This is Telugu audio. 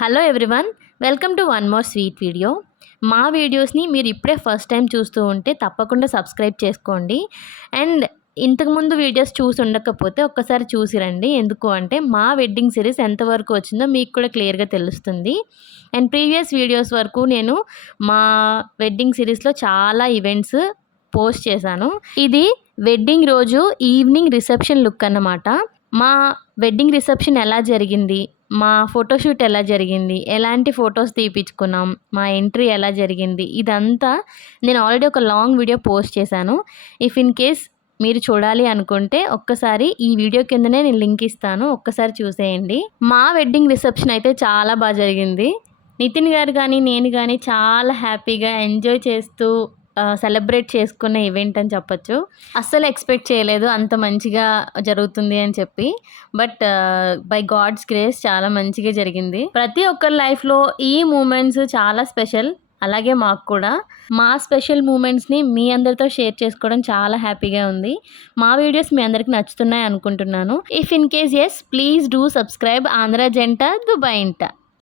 Hello everyone, welcome to one more sweet video. మా వీడియోస్ని మీరు ఇప్పుడే ఫస్ట్ టైం చూస్తూ ఉంటే తప్పకుండా సబ్స్క్రైబ్ చేసుకోండి. అండ్ ఇంతకుముందు వీడియోస్ చూసి ఉండకపోతే ఒక్కసారి చూసి రండి. ఎందుకు అంటే మా వెడ్డింగ్ సిరీస్ ఎంతవరకు వచ్చిందో మీకు కూడా క్లియర్గా తెలుస్తుంది. అండ్ ప్రీవియస్ వీడియోస్ వరకు నేను మా వెడ్డింగ్ సిరీస్లో చాలా ఈవెంట్స్ పోస్ట్ చేశాను. ఇది వెడ్డింగ్ రోజు ఈవినింగ్ రిసెప్షన్ లుక్ అన్నమాట. మా వెడ్డింగ్ రిసెప్షన్ ఎలా జరిగింది, మా ఫోటోషూట్ ఎలా జరిగింది, ఎలాంటి ఫొటోస్ తీపించుకున్నాం, మా ఎంట్రీ ఎలా జరిగింది, ఇదంతా నేను ఆల్రెడీ ఒక లాంగ్ వీడియో పోస్ట్ చేశాను. ఇఫ్ ఇన్ కేస్ మీరు చూడాలి అనుకుంటే ఒక్కసారి ఈ వీడియో కిందనే నేను లింక్ ఇస్తాను, ఒక్కసారి చూసేయండి. మా వెడ్డింగ్ రిసెప్షన్ అయితే చాలా బాగా జరిగింది. నితిన్ గారు కానీ నేను కానీ చాలా హ్యాపీగా ఎంజాయ్ చేస్తూ సెలబ్రేట్ చేసుకున్న ఈవెంట్ అని చెప్పొచ్చు. అస్సలు ఎక్స్పెక్ట్ చేయలేదు అంత మంచిగా జరుగుతుంది అని చెప్పి. బట్ బై గాడ్స్ గ్రేస్ చాలా మంచిగా జరిగింది. ప్రతి ఒక్కరి లైఫ్లో ఈ మూమెంట్స్ చాలా స్పెషల్. అలాగే మాకు కూడా మా స్పెషల్ మూమెంట్స్ని మీ అందరితో షేర్ చేసుకోవడం చాలా హ్యాపీగా ఉంది. మా వీడియోస్ మీ అందరికి నచ్చుతున్నాయి అనుకుంటున్నాను. If in case yes, please do subscribe Andhra జంట దుబాయ్ ఇంట.